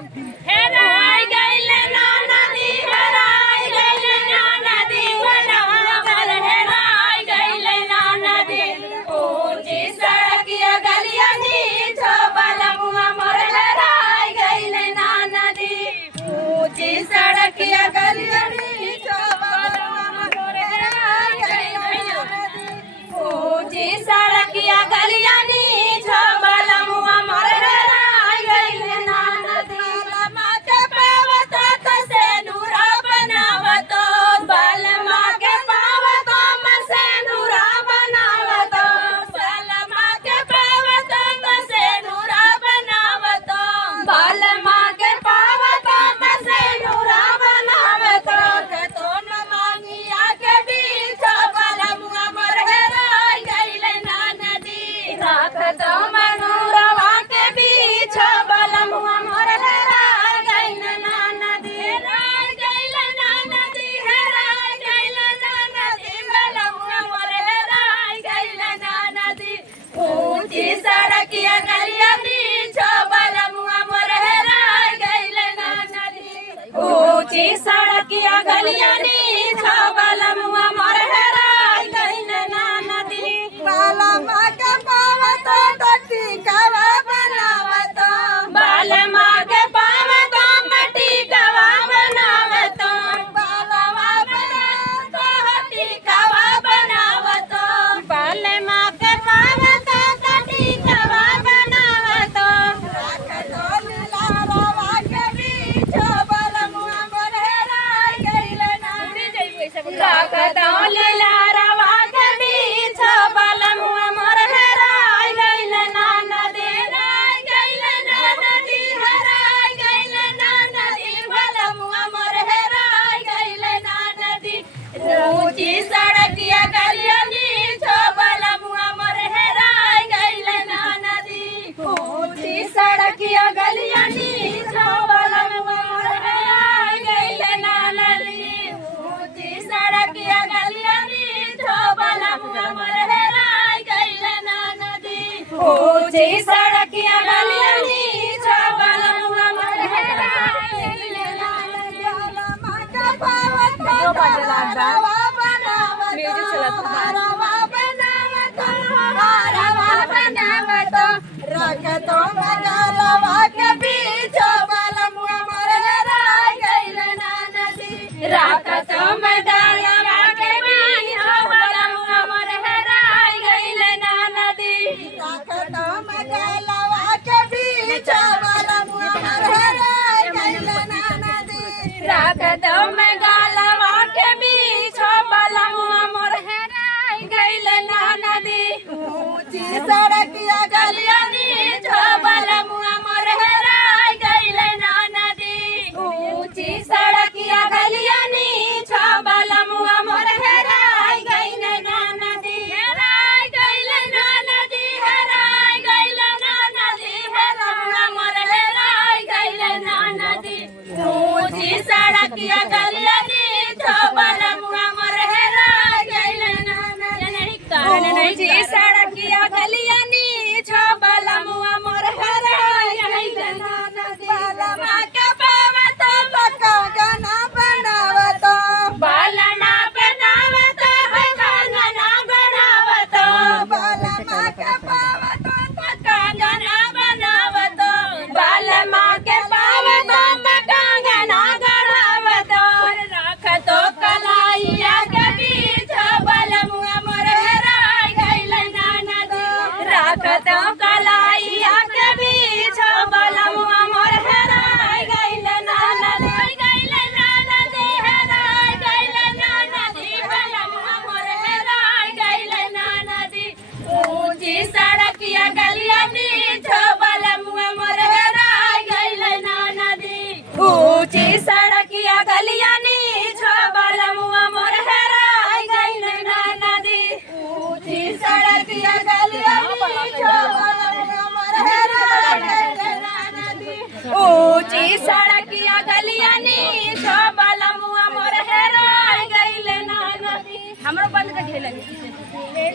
हेराय गइले ना नदी, हेराय गइले ना नदी, भलमुआ हेराय गइले ना नदी। ऊंची सड़किया गलिया नीच भलमुआ मोर हेराय गइले ना नदी। ऊंची सड़किया गलिया नीच भलमुआ मोर हेराय गइले ना नदी। ऊंची सड़किया गलिया नीच भलमुआ मोर हेराय गइले ना नदी। बलमा के पावत से नूरा बनावतो, बलमा के पावत से नूरा बनावतो, बलमा के पावत से नूरा बनावतो, बलमा के पावत से नूरा बनावतो। तो न मांगिया के बीच बलमुआ मोर हेराय गइले ना नदी। राखतो मनूरवा के बीच बलमुआ मोर हेराय गइले ना नदी। हेराय गइले ना नदी, हेराय गइले ना नदी, बलमुआ मोर हेराय गइले ना नदी। ऊंची सड़किया गलिया बीच बलमुआ मोर हेराय गइले ना नदी। ऊंची सड़किया गलिया नीच बलमुआ मोर हेराय गइले ना नदी। बलमा के पावत टिकवा बनावतो, बलमा के पावत टिकवा बनावतो, बलमा बनावतो टिकवा बनावतो, बलमा के पावत टिकवा बनावतो। राखतो लीलारवा के बीच बलमुआ मोर हेराय गइले ना नदी। राखतो लीलारवा के बीच बलमुआ मोर हेराय गइले ना नदी। हेराय गइले ना नदी, हेराय गइले ना नदी, बलमुआ मोर हेराय गइले ना नदी। ऊंची सड़किया गलिया नीच बलमुआ मोर हेराय गइले ना नदी। ऊंची सड़किया गलिया नीच बलमुआ मोर हेराय गइले ना नदी। ऊंची सड़किया गलिया नीच बलमुआ मोर हेराय गइले ना नदी। ऊंची सड़किया गलिया नीच बलमुआ मोर हेराय गइले ना नदी। बलमा के पावत हारवा बनावतो, हारवा बनावतो, हारवा बनावतो। राखतो मगलवा के बीच बलमुआ मोर हेराय गइले ना नदी। राखतो मगलवा के बीच बलमुआ मोर हेराय गइले ना नदी। राखतो मगलवा के बीच बलमुआ मोर हेराय गइले ना नदी। राखतो मगलवा के बीच बलमुआ मोर हेराय गइले ना नदी। ऊंची सड़किया गलिया नीच बलमुआ मोर हेराय गइले ना नदी। ऊंची सड़किया गलिया नीच बलमुआ मोर हेराय गइले ना नदी। हेराय गइले ना नदी, हेराय गइले ना नदी, बलमुआ मोर हेराय गइले ना नदी। ऊंची सड़किया गलिया नीच बलमुआ मोर हेराय गइले ना नदी। ऊंची सड़किया गलिया नीच बलमुआ मोर हेराय गइले ना नदी। बलमा के पावत कंगना बनावतो, बलमा बनावतो कंगना बनावतो, बलमा के पावत कंगना बनावतो, बलमा के पावत कंगना गढ़ावतो। राखतो कलाइया के बीच बलमुआ मोर हेराय गइले ना नदी। राखतो कलाइया के बीच बलमुआ मोर हेराय गइले ना नदी। गइले ना नदी, हेराय गइले ना नदी, बलमुआ मोर हेराय गइले ना नदी। ऊंची सड़किया गलिया नीच बलमुआ मोर हेराय गइले ना नदी। ऊंची सड़किया गलिया नीच बलमुआ मोर हेराय गइले ना नदी। ऊंची सड़किया गलिया नीच बलमुआ मोर हेराय गइले ना नदी। ऊंची सड़किया गलिया नीच बलमुआ मोर हेराय गइले ना नदी। हमरो बंद कर दिए लगे।